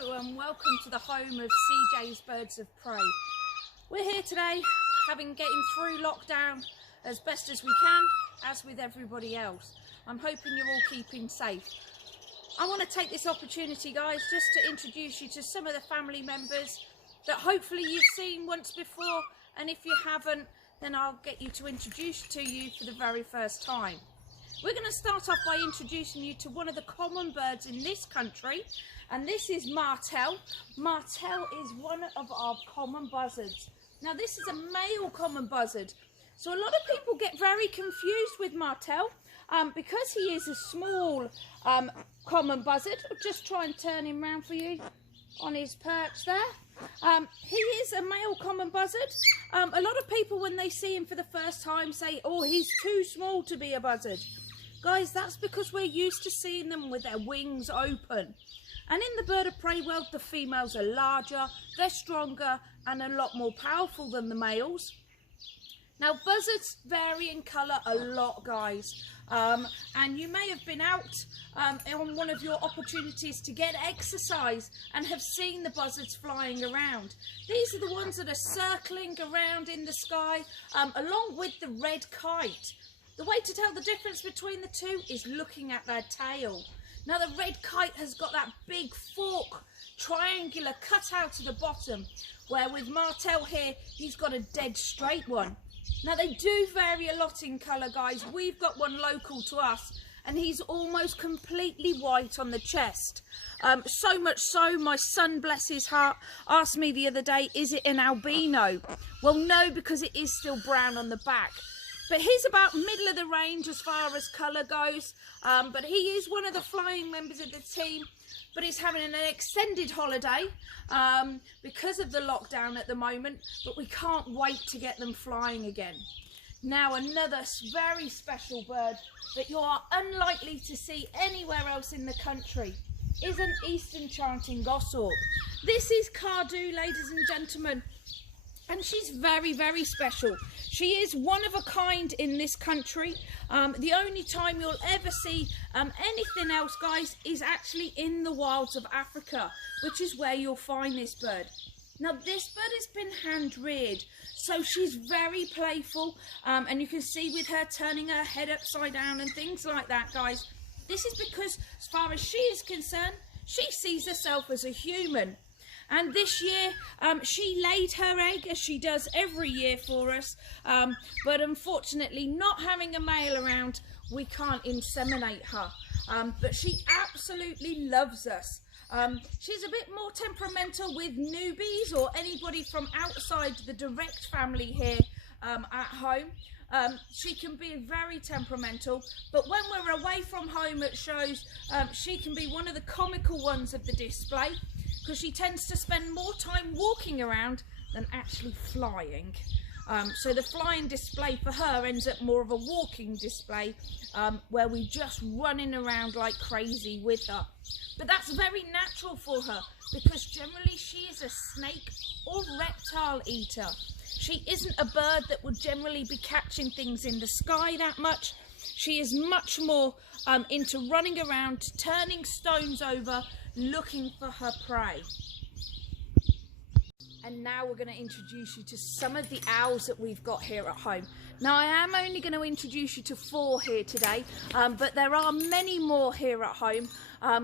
Hello and welcome to the home of CJ's Birds of Prey. We're here today getting through lockdown as best as we can, as with everybody else. I'm hoping you're all keeping safe. I want to take this opportunity, guys, just to introduce you to some of the family members that hopefully you've seen once before, and if you haven't, then I'll get you to introduce to you for the very first time. We're going to start off by introducing you to one of the common birds in this country, and this is Martel. Martel is one of our common buzzards. Now this is a male common buzzard, so a lot of people get very confused with Martel because he is a small common buzzard. I'll just try and turn him round for you on his perch there. He is a male common buzzard. A lot of people, when they see him for the first time, say, oh, he's too small to be a buzzard. Guys, that's because we're used to seeing them with their wings open. And in the bird of prey world, the females are larger, they're stronger, and a lot more powerful than the males. Now, buzzards vary in colour a lot, guys. And you may have been out on one of your opportunities to get exercise and have seen the buzzards flying around. These are the ones that are circling around in the sky, along with the red kite. The way to tell the difference between the two is looking at their tail. Now, the red kite has got that big fork, triangular cut out to the bottom, where with Martel here, he's got a dead straight one. Now, they do vary a lot in colour, guys. We've got one local to us, and he's almost completely white on the chest. So much so, my son, bless his heart, asked me the other day, is it an albino? Well, no, because it is still brown on the back. But he's about middle of the range as far as colour goes. But he is one of the flying members of the team. But he's having an extended holiday because of the lockdown at the moment. But we can't wait to get them flying again. Now, another very special bird that you are unlikely to see anywhere else in the country is an eastern chanting goshawk. This is Cardew, ladies and gentlemen. And she's very, very special. She is one of a kind in this country. The only time you'll ever see anything else, guys, is actually in the wilds of Africa, which is where you'll find this bird. Now, this bird has been hand-reared, so she's very playful. And you can see with her turning her head upside down and things like that, guys. This is because, as far as she is concerned, she sees herself as a human. And this year, she laid her egg, as she does every year for us. But unfortunately, not having a male around, we can't inseminate her. But she absolutely loves us. She's a bit more temperamental with newbies or anybody from outside the direct family here at home. She can be very temperamental, but when we're away from home at shows, she can be one of the comical ones of the display, because she tends to spend more time walking around than actually flying. So the flying display for her ends up more of a walking display, where we're just running around like crazy with her. But that's very natural for her, because generally she is a snake or reptile eater. She isn't a bird that would generally be catching things in the sky that much. She is much more into running around, turning stones over, looking for her prey. And now we're going to introduce you to some of the owls that we've got here at home. Now, I am only going to introduce you to 4 here today, but there are many more here at home,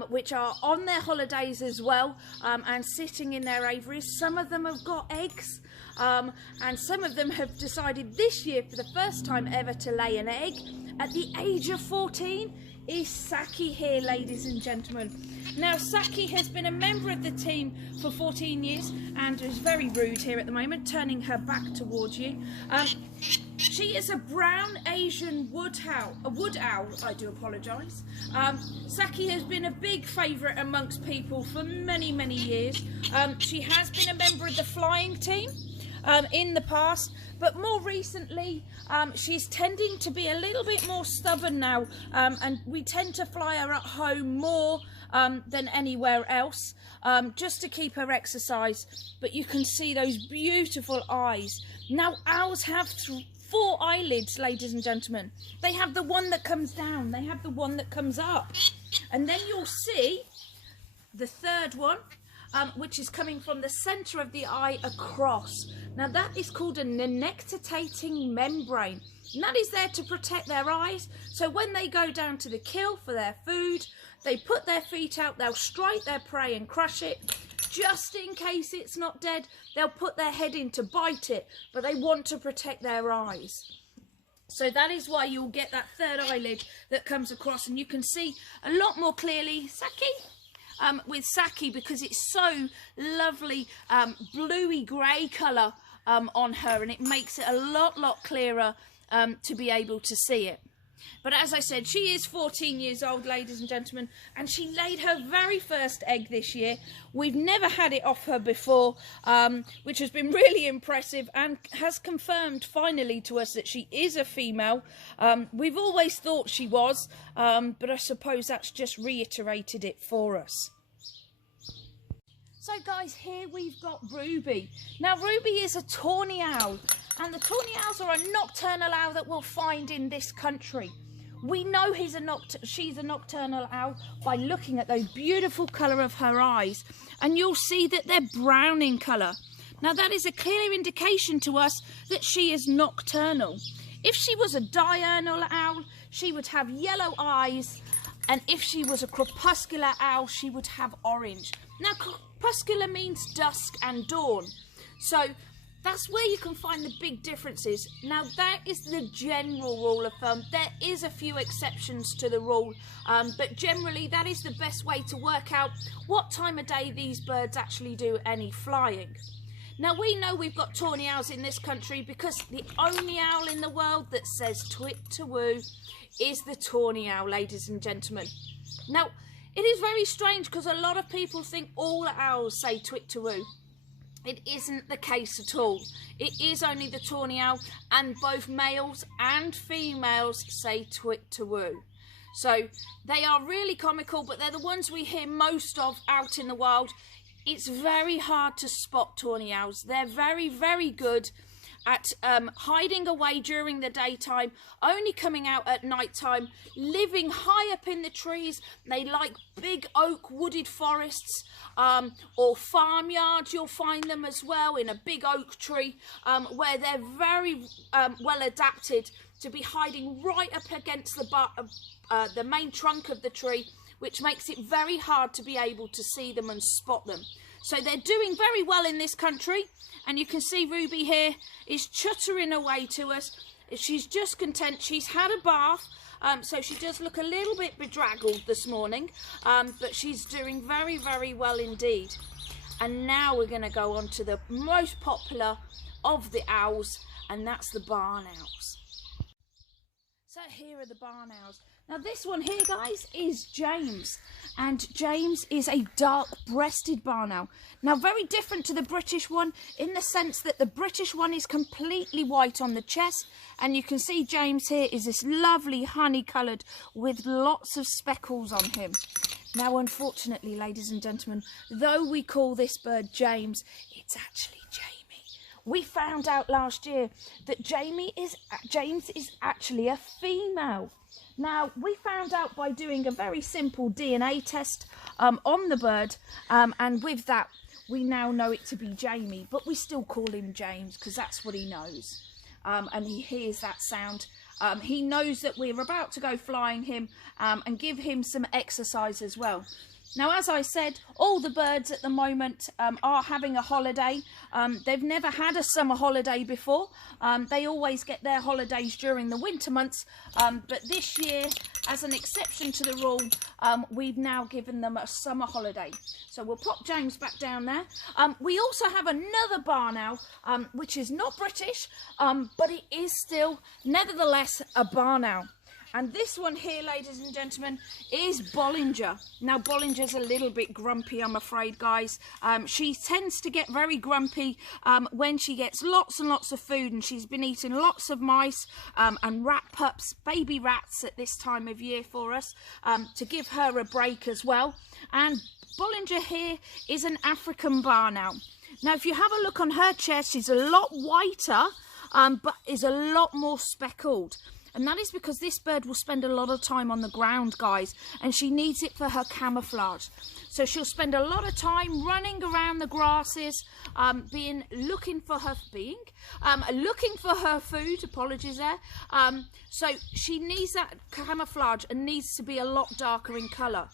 which are on their holidays as well, and sitting in their aviaries. Some of them have got eggs, and some of them have decided this year for the first time ever to lay an egg. At the age of 14 is Saki here, ladies and gentlemen. Now, Saki has been a member of the team for 14 years and is very rude here at the moment, turning her back towards you. She is a brown Asian wood owl, I do apologise. Saki has been a big favourite amongst people for many, many years. She has been a member of the flying team in the past, but more recently she's tending to be a little bit more stubborn now, and we tend to fly her at home more than anywhere else, just to keep her exercise. But you can see those beautiful eyes. Now, owls have 4 eyelids, ladies and gentlemen. They have the one that comes down, they have the one that comes up, and then you'll see the third one which is coming from the centre of the eye across. Now that is called a nectitating membrane, and that is there to protect their eyes. So when they go down to the kill for their food, they put their feet out, they'll strike their prey and crush it. Just in case it's not dead, they'll put their head in to bite it, but they want to protect their eyes. So that is why you'll get that third eyelid that comes across, and you can see a lot more clearly Saki, with Saki, because it's so lovely bluey grey colour on her, and it makes it a lot clearer to be able to see it. But as I said, she is 14 years old, ladies and gentlemen, and she laid her very first egg this year. We've never had it off her before, which has been really impressive and has confirmed finally to us that she is a female. We've always thought she was, but I suppose that's just reiterated it for us. So guys, here we've got Ruby. Now Ruby is a Torny Owl, and the Torny Owls are a nocturnal owl that we'll find in this country. We know she's a nocturnal owl by looking at the beautiful colour of her eyes, and you'll see that they're brown in colour. Now that is a clear indication to us that she is nocturnal. If she was a diurnal owl, she would have yellow eyes, and if she was a crepuscular owl, she would have orange. Now crepuscular means dusk and dawn, so that's where you can find the big differences. Now that is the general rule of thumb. There is a few exceptions to the rule, but generally that is the best way to work out what time of day these birds actually do any flying. Now we know we've got Torny Owls in this country because the only owl in the world that says twit to woo is the Torny Owl, ladies and gentlemen. Now it is very strange because a lot of people think all owls say twit to woo. It isn't the case at all. It is only the Torny Owl, and both males and females say twit to woo. So they are really comical, but they're the ones we hear most of out in the wild. It's very hard to spot Torny Owls. They're very good at hiding away during the daytime, only coming out at night time, living high up in the trees. They like big oak wooded forests, or farmyards. You'll find them as well in a big oak tree, where they're very well adapted to be hiding right up against the main trunk of the tree, which makes it very hard to be able to see them and spot them. So they're doing very well in this country, and you can see Ruby here is chuttering away to us. She's just content. She's had a bath, so she does look a little bit bedraggled this morning, but she's doing very well indeed. And now we're going to go on to the most popular of the owls, and that's the barn owls. So here are the barn owls. Now this one here, guys, is James, and James is a dark-breasted barn owl. Now very different to the British one in the sense that the British one is completely white on the chest, and you can see James here is this lovely honey-coloured with lots of speckles on him. Now unfortunately, ladies and gentlemen, though we call this bird James, it's actually Jamie. We found out last year that James is actually a female. Now, we found out by doing a very simple DNA test on the bird, and with that, we now know it to be Jamie, but we still call him James because that's what he knows. And he hears that sound. He knows that we're about to go flying him and give him some exercise as well. Now, as I said, all the birds at the moment are having a holiday. They've never had a summer holiday before. They always get their holidays during the winter months. But this year, as an exception to the rule, we've now given them a summer holiday. So we'll pop James back down there. We also have another barn owl, which is not British, but it is still, nevertheless, a barn owl. And this one here, ladies and gentlemen, is Bollinger. Now, Bollinger's a little bit grumpy, I'm afraid, guys. She tends to get very grumpy when she gets lots and lots of food, and she's been eating lots of mice and rat pups, baby rats at this time of year for us, to give her a break as well. And Bollinger here is an African barn owl. Now, if you have a look on her chest, she's a lot whiter, but is a lot more speckled. And that is because this bird will spend a lot of time on the ground, guys, and she needs it for her camouflage. So she'll spend a lot of time running around the grasses, looking for her food. Apologies there. So she needs that camouflage and needs to be a lot darker in colour.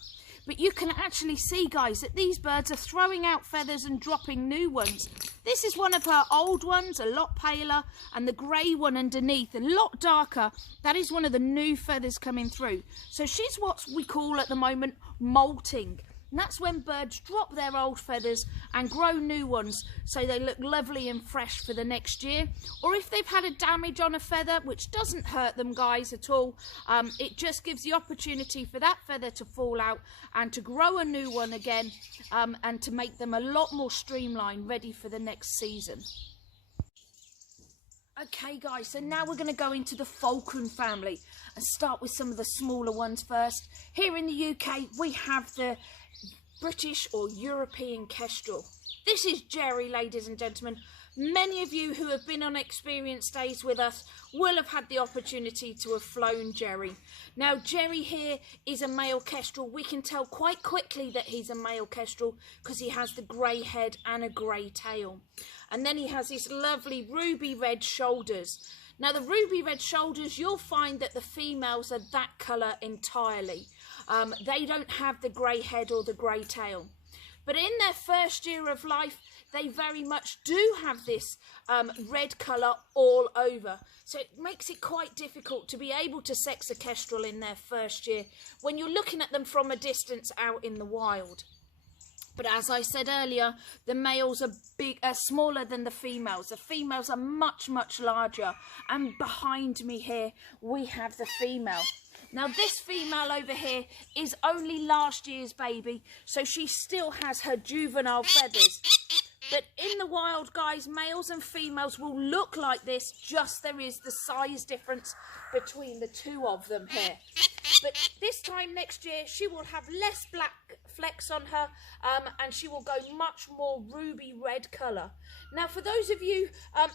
But you can actually see, guys, that these birds are throwing out feathers and dropping new ones. This is one of her old ones, a lot paler, and the grey one underneath, a lot darker. That is one of the new feathers coming through. So she's what we call at the moment molting. And that's when birds drop their old feathers and grow new ones so they look lovely and fresh for the next year. Or if they've had a damage on a feather, which doesn't hurt them, guys, at all, it just gives the opportunity for that feather to fall out and to grow a new one again, and to make them a lot more streamlined, ready for the next season. Okay, guys, so now we're going to go into the falcon family and start with some of the smaller ones first. Here in the UK, we have the British or European kestrel. This is Jerry, ladies and gentlemen. Many of you who have been on experience days with us will have had the opportunity to have flown Jerry. Now, Jerry here is a male kestrel. We can tell quite quickly that he's a male kestrel because he has the grey head and a grey tail. And then he has these lovely ruby red shoulders. Now, the ruby red shoulders, you'll find that the females are that colour entirely. They don't have the grey head or the grey tail. But in their first year of life, they very much do have this red colour all over. So it makes it quite difficult to be able to sex a kestrel in their first year when you're looking at them from a distance out in the wild. But as I said earlier, the males are smaller than the females. The females are much, much larger. And behind me here, we have the female. Now, this female over here is only last year's baby, so she still has her juvenile feathers. But in the wild, guys, males and females will look like this, just there is the size difference between the two of them here. But this time next year, she will have less black flecks on her, and she will go much more ruby red colour. Now, for those of you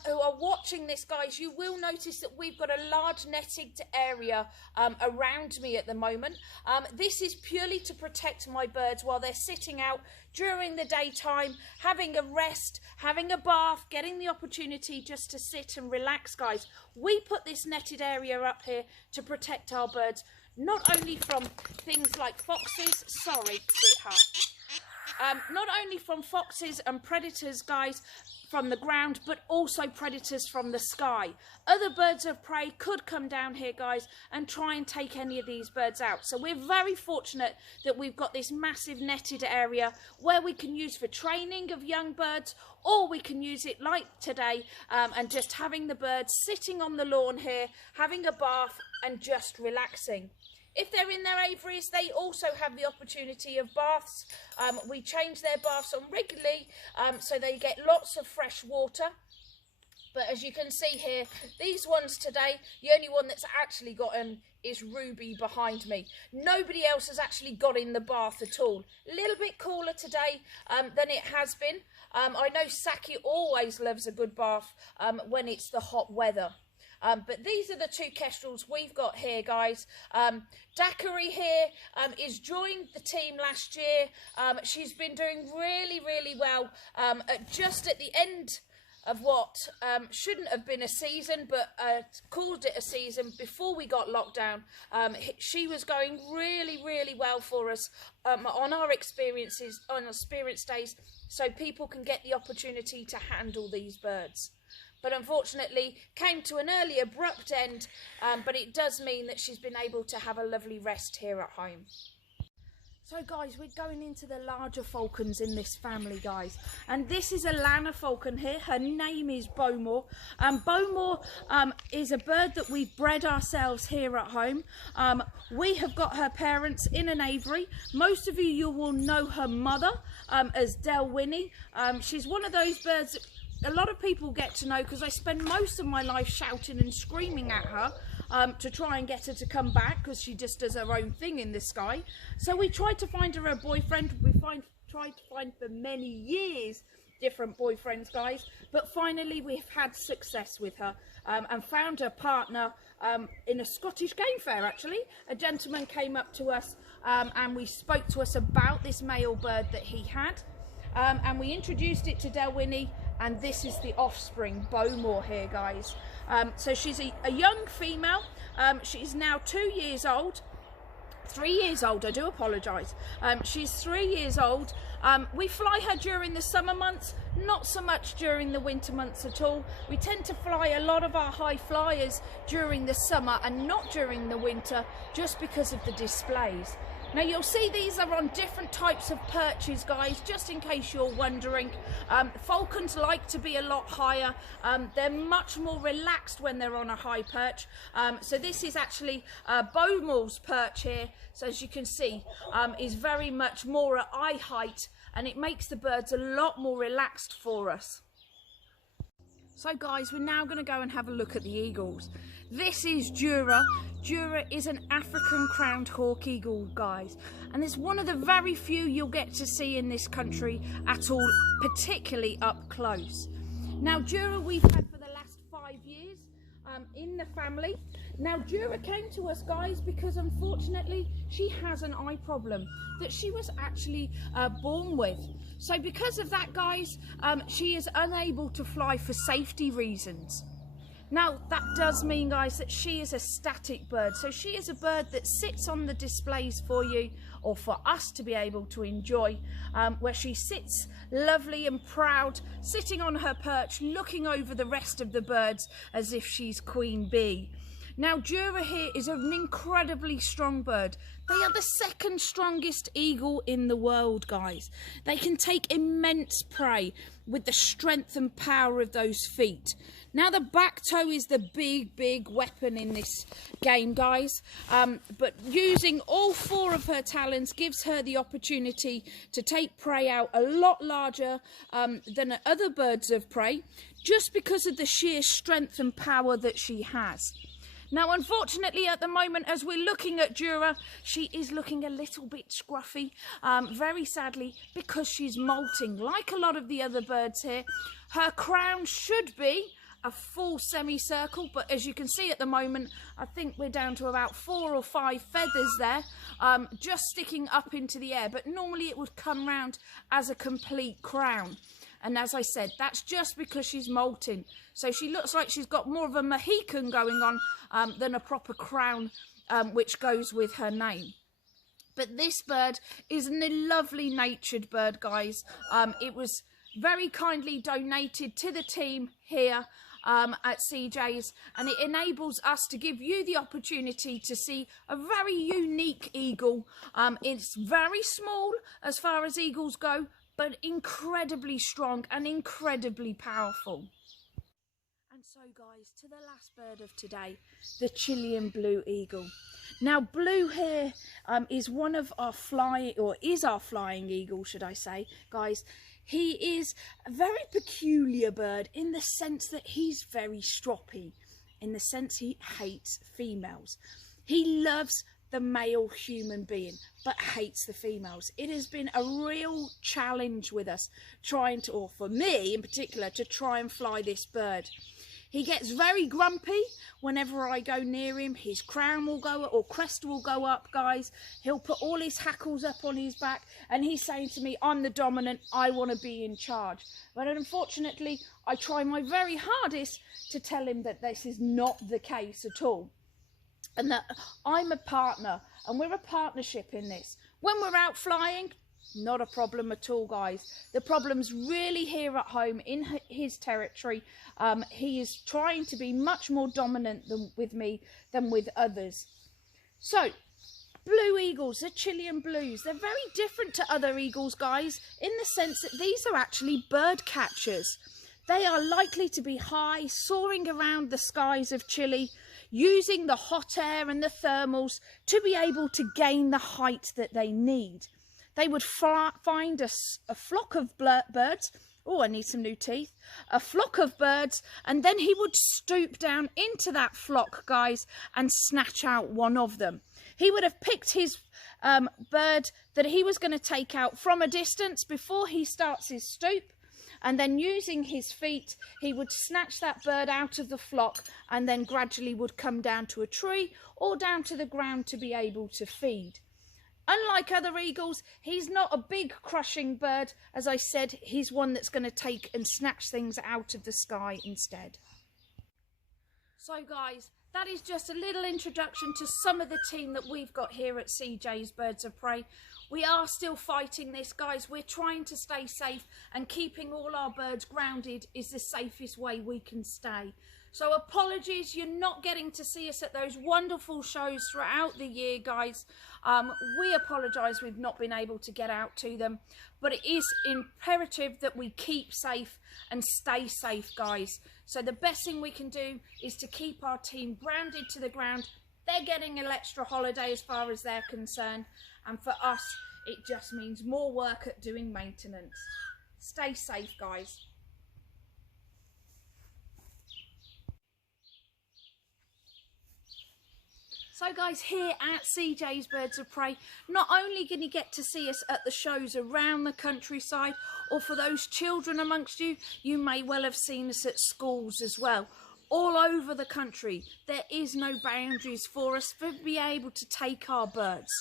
who are watching this, guys, you will notice that we've got a large netted area around me at the moment. This is purely to protect my birds while they're sitting out during the daytime, having a rest, having a bath, getting the opportunity just to sit and relax, guys. We put this netted area up here to protect our birds, not only from things like foxes, sorry, sweetheart, not only from foxes and predators, guys, from the ground, but also predators from the sky. Other birds of prey could come down here, guys, and try and take any of these birds out. So we're very fortunate that we've got this massive netted area where we can use for training of young birds, or we can use it like today, and just having the birds sitting on the lawn here, having a bath and just relaxing. If they're in their aviaries, they also have the opportunity of baths. We change their baths on regularly, so they get lots of fresh water. But as you can see here, these ones today, the only one that's actually gotten is Ruby behind me. Nobody else has actually got in the bath at all. A little bit cooler today than it has been. I know Saki always loves a good bath when it's the hot weather. But these are the two kestrels we've got here, guys. Daiquiri here is joined the team last year. She's been doing really, really well just at the end of what shouldn't have been a season, but called it a season before we got locked down. She was going really, really well for us on our experiences, on our experience days, so people can get the opportunity to handle these birds. But unfortunately came to an early abrupt end, but it does mean that she's been able to have a lovely rest here at home. So guys, we're going into the larger falcons in this family, guys. And this is a Lana Falcon here. Her name is Bowmore. Bowmore is a bird that we've bred ourselves here at home. We have got her parents in an aviary. Most of you will know her mother as Del Winnie. She's one of those birds that a lot of people get to know because I spend most of my life shouting and screaming at her to try and get her to come back because she just does her own thing in the sky. So we tried to find her a boyfriend. We tried to find for many years different boyfriends, guys, but finally we've had success with her and found a partner in a Scottish game fair. Actually, a gentleman came up to us and we spoke to us about this male bird that he had, and we introduced it to Delwynnie, and this is the offspring, Bowmore here, guys. So she's a young female. She's now 2 years old. 3 years old, I do apologise. She's 3 years old. We fly her during the summer months, not so much during the winter months at all. We tend to fly a lot of our high flyers during the summer and not during the winter, just because of the displays. Now you'll see these are on different types of perches, guys, just in case you're wondering. Falcons like to be a lot higher. They're much more relaxed when they're on a high perch. So this is actually Bowmore's perch here. So as you can see, is very much more at eye height, and it makes the birds a lot more relaxed for us. So guys, we're now going to go and have a look at the eagles. This is Jura. Jura is an African crowned hawk eagle, guys, and it's one of the very few you'll get to see in this country at all, particularly up close. Now Jura we've had for the last 5 years in the family. Now Jura came to us, guys, because unfortunately she has an eye problem that she was actually born with. So because of that, guys, she is unable to fly for safety reasons. Now that does mean, guys, that she is a static bird. So she is a bird that sits on the displays for you, or for us to be able to enjoy, where she sits lovely and proud, sitting on her perch, looking over the rest of the birds as if she's queen bee. Now Jura here is an incredibly strong bird. They are the second strongest eagle in the world, guys. They can take immense prey with the strength and power of those feet. Now the back toe is the big weapon in this game, guys. But using all 4 of her talons gives her the opportunity to take prey out a lot larger than other birds of prey, just because of the sheer strength and power that she has. Now, unfortunately, at the moment, as we're looking at Jura, she is looking a little bit scruffy, very sadly, because she's molting. Like a lot of the other birds here, her crown should be a full semicircle, but as you can see at the moment, I think we're down to about 4 or 5 feathers there, just sticking up into the air. But normally it would come round as a complete crown. And as I said, that's just because she's molting. So she looks like she's got more of a Mohican going on than a proper crown, which goes with her name. But this bird is a lovely natured bird, guys. It was very kindly donated to the team here at CJ's, and it enables us to give you the opportunity to see a very unique eagle. It's very small as far as eagles go, but incredibly strong and incredibly powerful. And so, guys, to the last bird of today, the Chilean blue eagle. Now, Blue here is one of our flying eagle, should I say, guys. He is a very peculiar bird in the sense that he's very stroppy, in the sense he hates females. He loves the male human being, but hates the females. It has been a real challenge with us trying to, or for me in particular, to try and fly this bird. He gets very grumpy whenever I go near him. His crown will go up, or crest will go up, guys. He'll put all his hackles up on his back, and he's saying to me, I'm the dominant, I want to be in charge. But unfortunately, I try my very hardest to tell him that this is not the case at all. And that I'm a partner, and we're a partnership in this. When we're out flying, not a problem at all, guys. The problem's really here at home in his territory. He is trying to be much more dominant with me than with others. So, blue eagles, the Chilean blues, they're very different to other eagles, guys, in the sense that these are actually bird catchers. They are likely to be high, soaring around the skies of Chile, using the hot air and the thermals to be able to gain the height that they need. They would find a flock of birds. Oh, I need some new teeth. A flock of birds, and then he would stoop down into that flock, guys, and snatch out one of them. He would have picked his bird that he was going to take out from a distance before he starts his stoop. and then using his feet he would snatch that bird out of the flock and then gradually would come down to a tree or down to the ground to be able to feed. Unlike other eagles, he's not a big crushing bird. As I said, he's one that's going to take and snatch things out of the sky instead. So guys, that is just a little introduction to some of the team that we've got here at CJ's Birds of Prey. We are still fighting this, guys. We're trying to stay safe, and keeping all our birds grounded is the safest way we can stay. So apologies, you're not getting to see us at those wonderful shows throughout the year, guys. We apologise we've not been able to get out to them, but it is imperative that we keep safe and stay safe, guys. So the best thing we can do is to keep our team grounded to the ground. They're getting an extra holiday as far as they're concerned, and for us it just means more work at doing maintenance. Stay safe, guys. So guys, here at CJ's Birds of Prey, not only can you get to see us at the shows around the countryside, or for those children amongst you, you may well have seen us at schools as well. All over the country, there is no boundaries for us to be able to take our birds.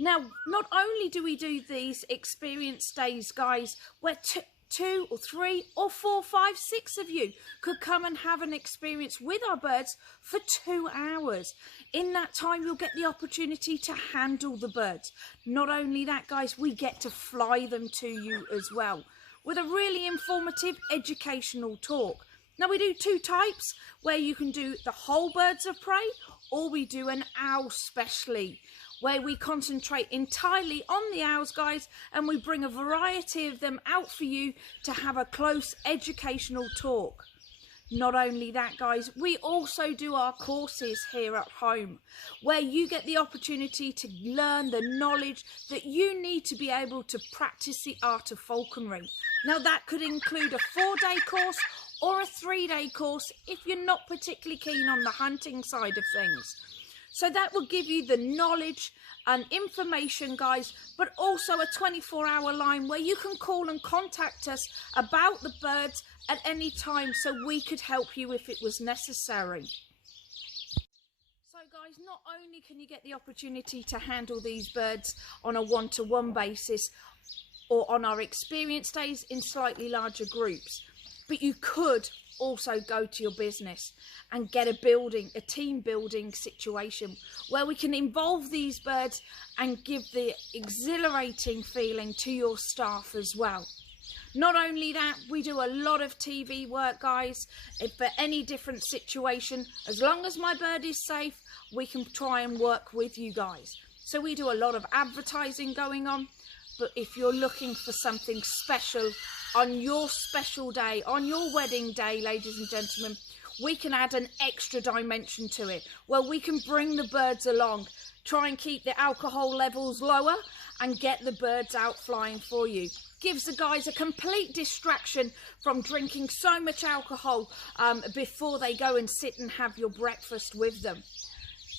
Now, not only do we do these experience days, guys, where 2 or 3 or 4, 5, 6 of you could come and have an experience with our birds for 2 hours. In that time, you'll get the opportunity to handle the birds. Not only that, guys, we get to fly them to you as well, with a really informative educational talk. Now, we do 2 types, where you can do the whole Birds of Prey, or we do an owl specially, where we concentrate entirely on the owls, guys, and we bring a variety of them out for you to have a close educational talk. Not only that, guys, we also do our courses here at home, where you get the opportunity to learn the knowledge that you need to be able to practice the art of falconry. Now, that could include a 4-day course or a 3-day course if you're not particularly keen on the hunting side of things. So that will give you the knowledge and information, guys, but also a 24-hour line where you can call and contact us about the birds at any time, so we could help you if it was necessary. So guys, not only can you get the opportunity to handle these birds on a one-to-one basis or on our experience days in slightly larger groups, but you could also go to your business and get a team building situation where we can involve these birds and give the exhilarating feeling to your staff as well. Not only that, we do a lot of TV work, guys. If for any different situation, as long as my bird is safe, we can try and work with you guys. So we do a lot of advertising going on. But if you're looking for something special on your special day, on your wedding day, ladies and gentlemen, we can add an extra dimension to it, where we can bring the birds along, try and keep the alcohol levels lower and get the birds out flying for you. Gives the guys a complete distraction from drinking so much alcohol before they go and sit and have your breakfast with them.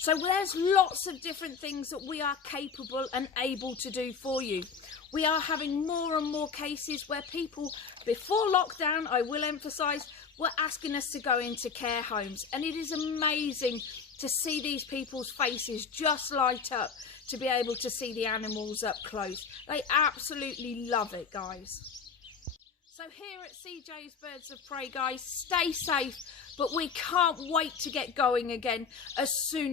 So there's lots of different things that we are capable and able to do for you. We are having more and more cases where people, before lockdown, I will emphasise, were asking us to go into care homes. And it is amazing to see these people's faces just light up to be able to see the animals up close. They absolutely love it, guys. So here at CJ's Birds of Prey, guys, stay safe, but we can't wait to get going again as soon